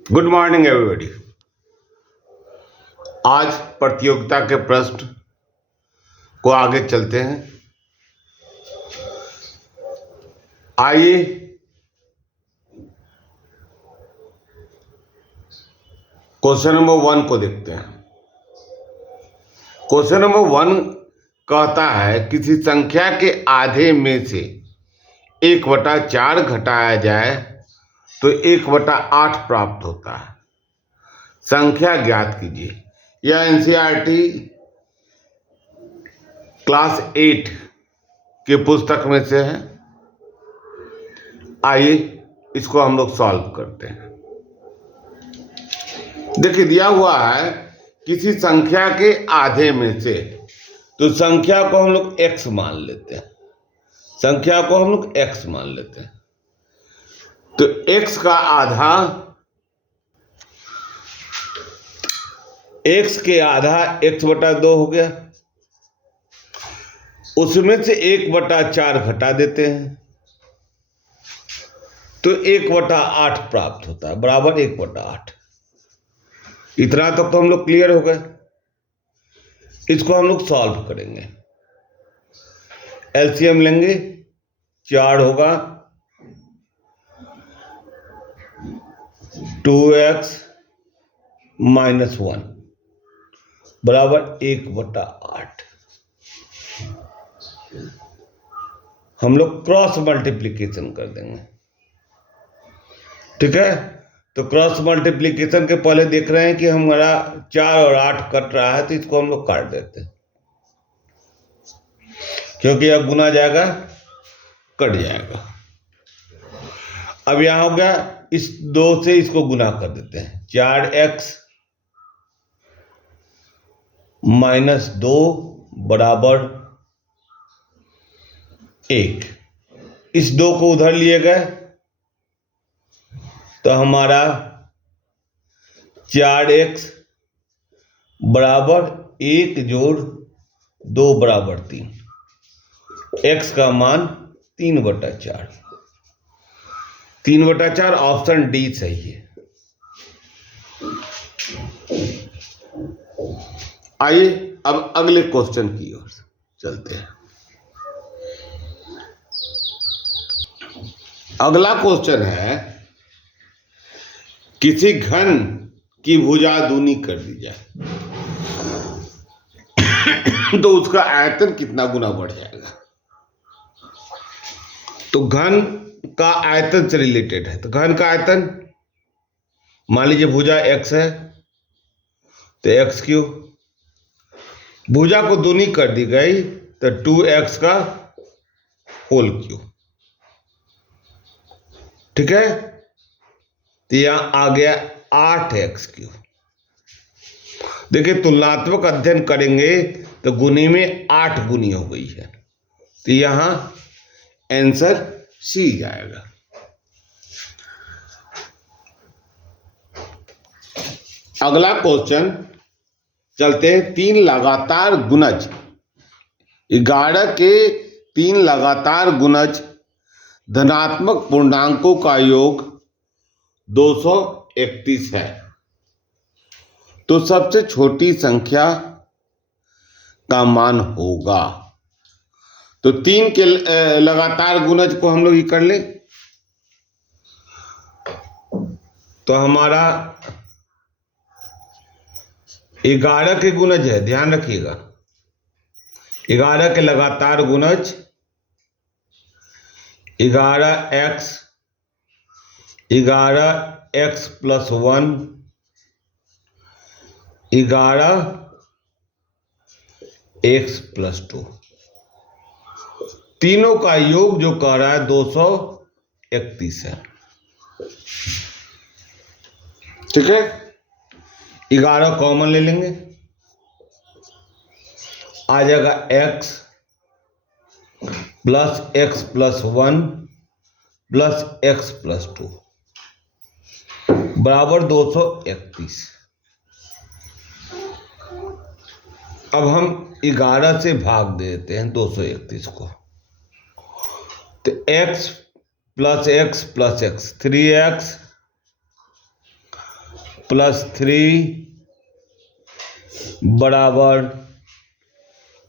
Good morning everybody. आज प्रतियोगिता के प्रश्न को आगे चलते हैं। आइए क्वेश्चन नंबर 1 को देखते हैं। क्वेश्चन नंबर 1 कहता है किसी संख्या के आधे में से 1/4 घटाया जाए तो 1/8 प्राप्त होता है। संख्या ज्ञात कीजिए। यह एनसीईआरटी क्लास 8 की पुस्तक में से है। आइए इसको हम लोग सॉल्व करते हैं। देखिए दिया हुआ है किसी संख्या के आधे में से, तो संख्या को हम लोग x मान लेते हैं। संख्या को हम लोग x मान लेते हैं, तो x का आधा, x के आधा x/2 हो गया। उसमें से 1/4 घटा देते हैं तो 1/8 प्राप्त होता है, बराबर 1/8। इतना तक तो हम लोग क्लियर हो गए। इसको हम लोग सॉल्व करेंगे। एलसीएम लेंगे, 4 होगा 2x - 1 बराबर 1/8। हम लोग क्रॉस मल्टीप्लिकेशन कर देंगे, ठीक है। तो क्रॉस मल्टीप्लिकेशन के पहले देख रहे हैं कि हमारा 4 और 8 कट रहा है, तो इसको हम लोग काट देते हैं, क्योंकि यह गुना जाएगा कट जाएगा। अब यहां हो गया, इस 2 से इसको गुना कर देते हैं। 4x - 2 बराबर 1। इस 2 को उधर लिए गए तो हमारा 4x बराबर 1 + 2 बराबर 3। x का मान 3/4। 3/4 ऑप्शन डी सही है। आइए अब अगले क्वेश्चन की ओर चलते हैं। अगला क्वेश्चन है किसी घन की भुजा दूनी कर दी जाए तो उसका आयतन कितना गुना बढ़ जाएगा। तो घन का आयतन से रिलेटेड है। तो घन का आयतन, मान लीजिए भुजा x है तो x3। भुजा को दूनी कर दी गई तो 2x का होल क्यूब, ठीक है। तो यहां आ गया 8x3। देखिए तुलनात्मक अध्ययन करेंगे तो गुनी में 8 गुनी हो गई है, तो यहां आंसर सी जाएगा। अगला क्वेश्चन चलते हैं। 3 लगातार गुणज 11 के 3 लगातार गुणज धनात्मक पूर्णांकों का योग 231 है, तो सबसे छोटी संख्या का मान होगा। तो 3 के लगातार गुणज को हम लोग ही कर ले, तो हमारा 11 के गुणज है, ध्यान रखिएगा। 11 के लगातार गुणज 11x + 1 11x + 2, तीनों का योग जो कह रहा है 231 है, ठीक है। 11 कॉमन ले लेंगे, आ जाएगा x + x + 1 + x + 2 बराबर 231। अब हम 11 से भाग देते हैं 231 को, तो x + x + x 3x +3 बराबर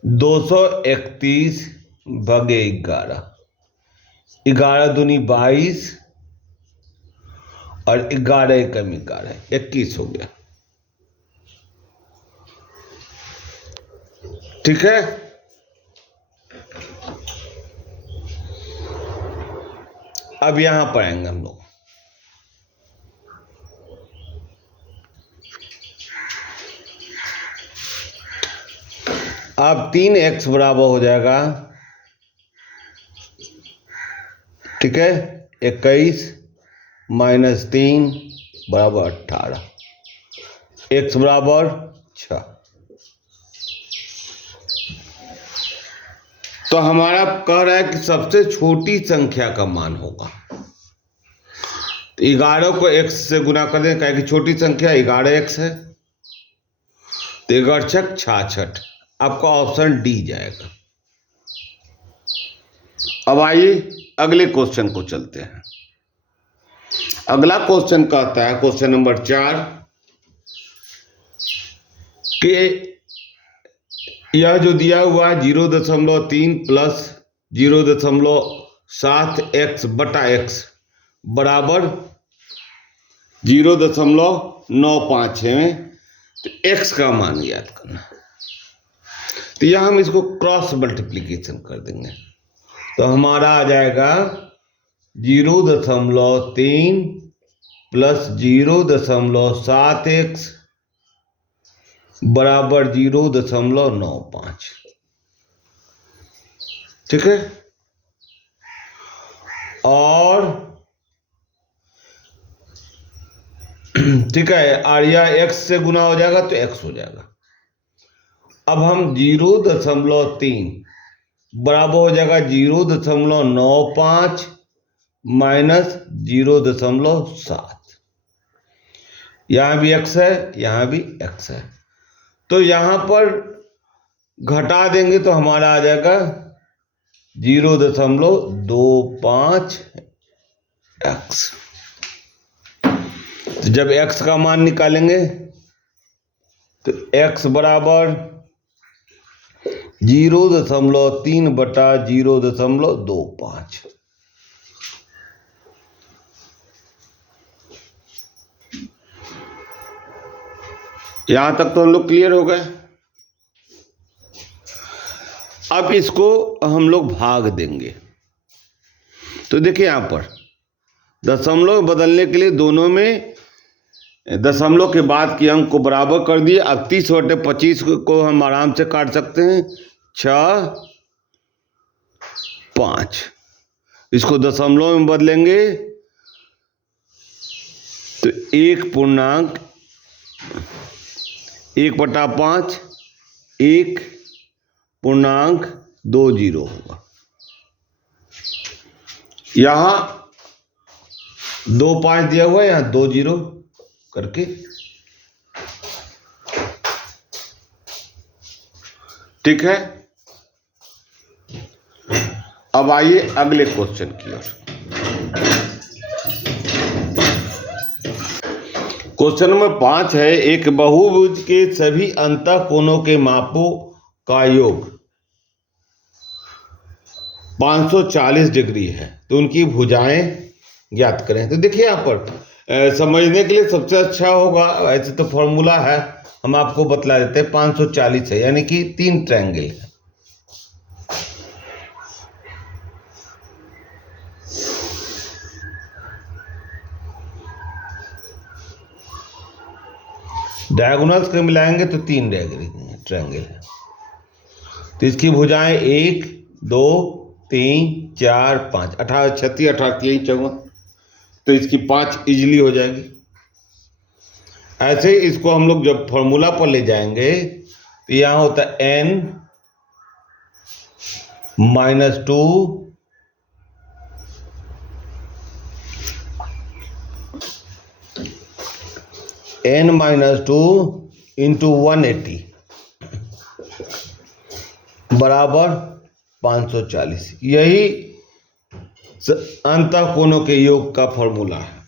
231/11। 11 दूनी 22 और 11 एकम 11, 21 हो गया। ठीक है, अब यहां पर आएंगे हम लोग। अब 3x बराबर हो जाएगा, ठीक है, 21 - 3 बराबर 18, x बराबर 6। तो हमारा कह रहा है कि सबसे छोटी संख्या का मान होगा। तो 11 को x से गुना कर दें, क्या कि छोटी संख्या 11x है, तो 11 × 6 = 66। आपका ऑप्शन डी जाएगा। अब आइए अगले क्वेश्चन को चलते हैं। अगला क्वेश्चन कहता है, क्वेश्चन नंबर 4, कि यह जो दिया हुआ है 0.3 + 0.7x बटा x बराबर 0.95 है, तो x का मान याद करना। तो यह हम इसको क्रॉस मल्टीप्लिकेशन कर देंगे, तो हमारा आ जाएगा 0.3 + 0.7x बराबर 0.95। ठीक है, और ठीक है, और यह x से गुना हो जाएगा तो x हो जाएगा। अब हम 0.3 बराबर हो जाएगा 0.95 - 0.7। यहां भी x है, यहां भी x है, तो यहां पर घटा देंगे तो हमारा आ जाएगा 0.25x। तो जब x का मान निकालेंगे तो x बराबर 0.3 बटा 0.25। यहां तक तो हम लोग क्लियर हो गए। अब इसको हम लोग भाग देंगे, तो देखिए यहां पर दशमलव बदलने के लिए दोनों में दशमलव के बाद के अंक को बराबर कर दिए। अब 30/25 को हम आराम से काट सकते हैं, 6, 5। इसको दशमलव में बदलेंगे तो 1.1/5 1.20 होगा। यहां 2 5 दिया हुआ है, यहां 2 0 करके, ठीक है। अब आइए अगले क्वेश्चन की ओर। क्वेश्चन नंबर 5 है, एक बहुभुज के सभी अंतःकोणों के मापों का योग 540 डिग्री है, तो उनकी भुजाएं ज्ञात करें। तो देखिए यहाँ पर समझने के लिए सबसे अच्छा होगा, ऐसे तो फॉर्मूला है, हम आपको बतला देते हैं। 540 है, यानी कि 3 ट्रायंगल है। डायगोनल्स के मिलाएंगे तो 3 ट्रायंगल है। तो इसकी भुजाएं 1 2 3 4 5, 18 36 18 23 54, तो इसकी 5 इजीली हो जाएगी। ऐसे ही इसको हम लोग जब फॉर्मूला पर ले जाएंगे तो यहां होता है n - 2 n - 2 × 180 बराबर 540। यही अंतःकोणों के योग का फॉर्मूला है।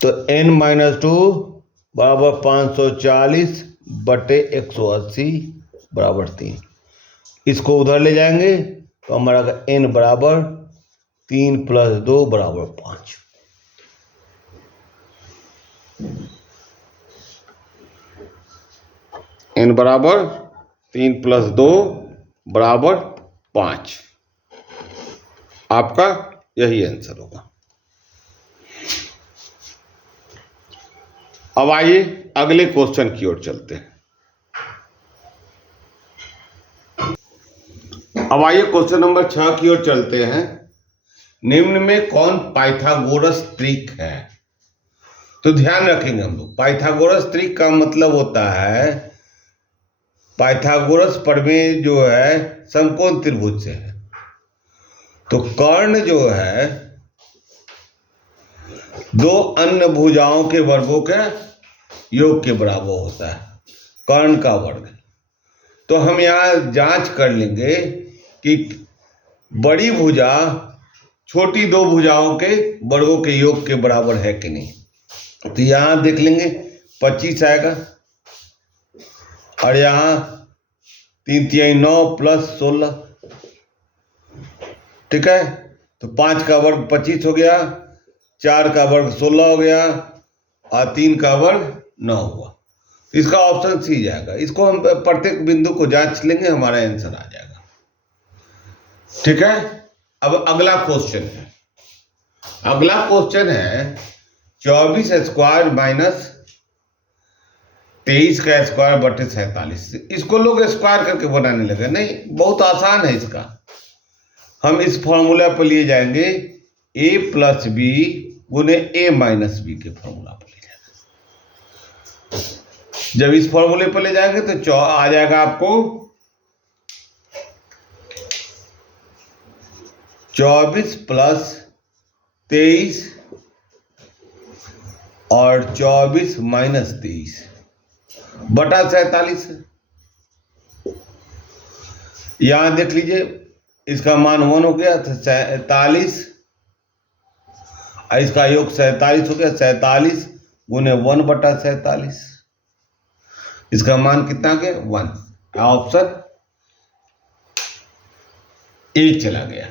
तो n-2 बराबर 540 बटे 180 बराबर 3। इसको उधर ले जाएंगे तो हमारा n बराबर 3 + 2 बराबर 5। n बराबर 3 + 2 बराबर 5। आपका यही आंसर होगा। अब आइए अगले क्वेश्चन की ओर चलते हैं। अब आइए क्वेश्चन नंबर 6 की ओर चलते हैं। निम्न में कौन पाइथागोरस त्रिक है? तो ध्यान रखेंगे हम लोग, पाइथागोरस त्रिक का मतलब होता है, पाइथागोरस प्रमेय जो है समकोण त्रिभुज से है। तो कर्ण जो है दो अन्य भुजाओं के वर्गों के योग के बराबर होता है, कर्ण का वर्ग। तो हम यहाँ जांच कर लेंगे कि बड़ी भुजा छोटी दो भुजाओं के वर्गों के योग के बराबर है कि नहीं। तो यहाँ देख लेंगे 25 आएगा, और यहाँ 3 × 9 + 16, ठीक है। तो 5 का वर्ग 25 हो गया, 4 का वर्ग 16 हो गया, और 3 का वर्ग 9 हुआ। इसका ऑप्शन सी जाएगा। इसको हम प्रत्येक बिंदु को जांच लेंगे, हमारा आंसर आ जाएगा, ठीक है। अब अगला क्वेश्चन है, अगला क्वेश्चन है 24² - 23 का स्क्वायर बटे 47। इसको लोग स्क्वायर करके बनाने लगे। नहीं, बहुत आसान है इसका। हम इस फॉर्मूला पर लिए जाएंगे, a + b गुने a - b के फॉर्मूला पर ले जाएंगे। जब इस फॉर्मूले पर ले जाएंगे तो आ जाएगा आपको 24 + 23 और 24 - 23 बटा 47। यहां देख लीजिए, इसका मान 1 हो गया, तो 47, इसका योग 47 हो गया। 47 गुने 1 बटा 47, इसका मान कितना गया 1। ऑप्शन ए चला गया।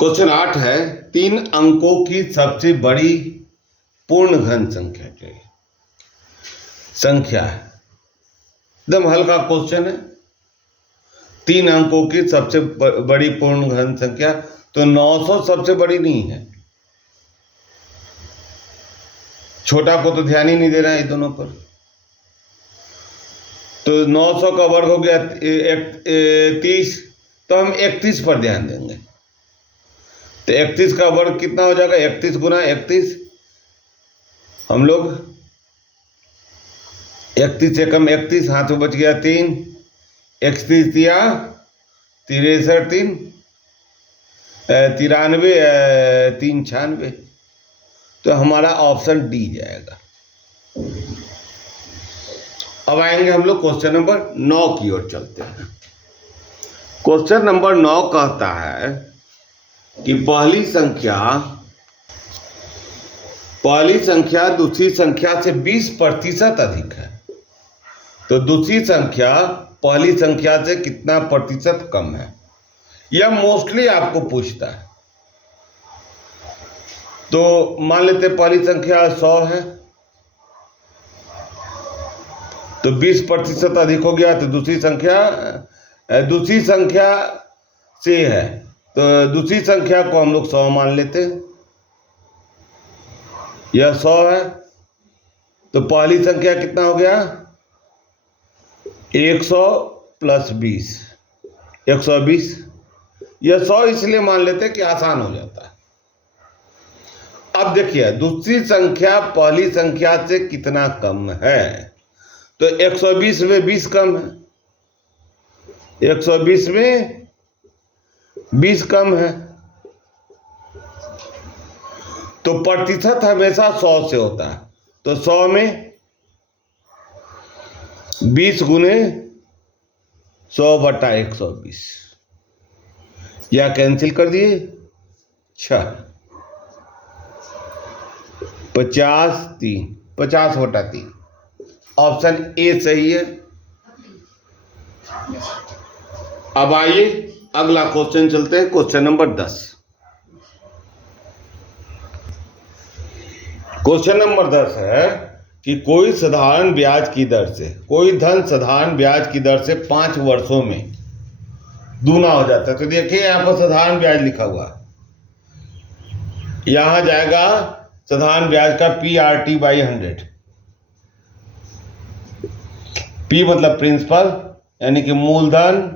क्वेश्चन 8 है, 3 अंकों की सबसे बड़ी पूर्ण घन संख्या क्या है? संख्या है, एकदम हल्का क्वेश्चन है। 3 अंकों की सबसे बड़ी पूर्ण घन संख्या, तो 900 सबसे बड़ी नहीं है। छोटा को तो ध्यान ही नहीं दे रहा है दोनों पर। तो 900 का वर्ग हो गया 30, तो हम 31 पर ध्यान देंगे। तो 31 का वर्ग कितना हो जाएगा? 31 गुना 31, हम लोग 31 से कम 31, हाथ में बच गया 3, 31 दिया 63, 3 93, 3 96। तो हमारा ऑप्शन डी जाएगा। अब आएंगे हम लोग क्वेश्चन नंबर 9 की ओर चलते हैं। क्वेश्चन नंबर 9 कहता है कि पहली संख्या दूसरी संख्या से 20% अधिक है, तो दूसरी संख्या पहली संख्या से कितना प्रतिशत कम है? यह मोस्टली आपको पूछता है। तो मान लेते पहली संख्या 100 है, तो 20% अधिक हो गया, तो दूसरी संख्या से है, तो दूसरी संख्या को हम लोग 100 मान लेते हैं। यह 100 है, तो पहली संख्या कितना हो गया? 100 + 20, 120। यह 100 इसलिए मान लेते हैं कि आसान हो जाता है। अब देखिए, दूसरी संख्या पहली संख्या से कितना कम है? तो 120 में 20 कम है, 120 में 20 कम है, तो प्रतिशत हमेशा 100 से होता है। तो 100 में 20 गुने 100/120, या कैंसिल कर दिए 6, 50/3 ऑप्शन ए सही है। अब आइए अगला क्वेश्चन चलते हैं, क्वेश्चन नंबर 10। क्वेश्चन नंबर 10 है कि कोई साधारण ब्याज की दर से, कोई धन साधारण ब्याज की दर से 5 वर्षों में दूना हो जाता है। तो देखिए यहां पर साधारण ब्याज लिखा हुआ, यहां जाएगा साधारण ब्याज का PRT/100। P मतलब प्रिंसिपल, यानी कि मूलधन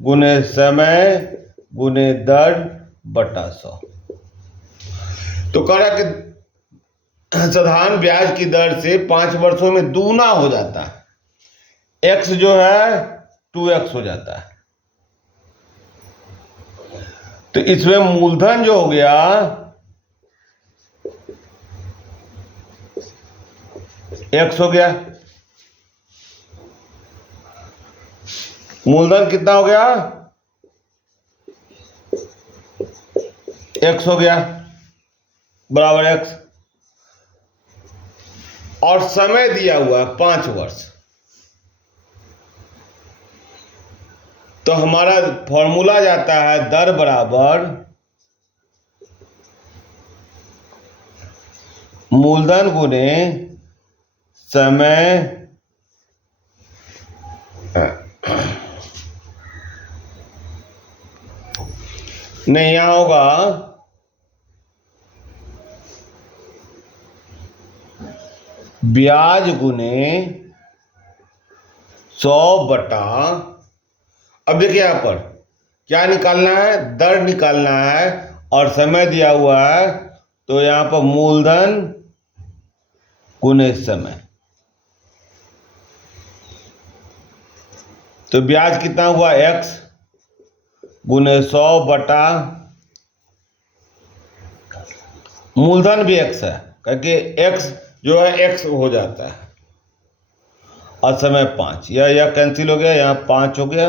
गुने समय गुने दर बटा 100। तो कह रहा कि साधारण ब्याज की दर से 5 वर्षों में दूना हो जाता है, x जो है 2x हो जाता है। तो इसमें मूलधन जो हो गया x हो गया, मूलधन कितना हो गया x हो गया बराबर x, और समय दिया हुआ है 5 वर्ष। तो हमारा फॉर्मूला जाता है दर बराबर मूलधन गुने समय नहीं, यहां होगा ब्याज गुने 100/। अब देखिए यहां पर क्या निकालना है, दर निकालना है और समय दिया हुआ है। तो यहां पर मूलधन गुने समय, तो ब्याज कितना हुआ x गुने 100/, मूलधन भी x है क्योंकि x जो है x हो जाता है, और समय 5, यह कैंसिल हो गया, यहाँ 5 हो गया,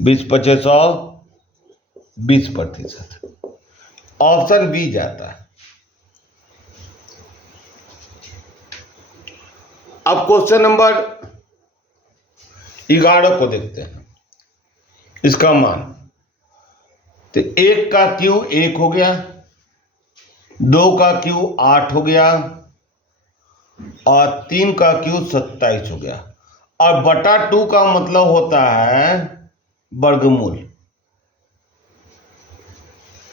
20/5 20%। ऑप्शन बी जाता है। अब क्वेश्चन नंबर 11 को देखते हैं, इसका मान। तो 1 का Q 1 हो गया, 2 का Q 8 हो गया, और 3 का Q 27 हो गया, और बटा 2 का मतलब होता है वर्गमूल।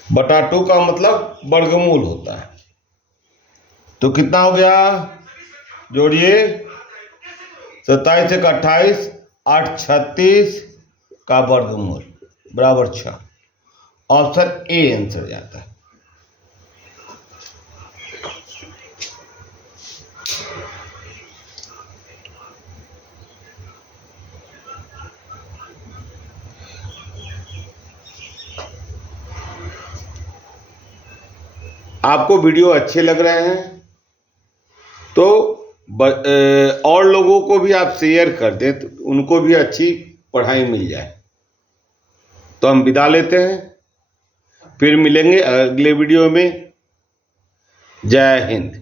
बटा 2 का मतलब वर्गमूल होता है। तो कितना हो गया, जोड़िए 27 से 28, 8 36 का वर्गमूल बराबर 6। ऑप्शन ए आंसर जाता है। आपको वीडियो अच्छे लग रहे हैं तो और लोगों को भी आप शेयर कर दें, तो उनको भी अच्छी पढ़ाई मिल जाए। तो हम विदा लेते हैं, फिर मिलेंगे अगले वीडियो में। जय हिंद।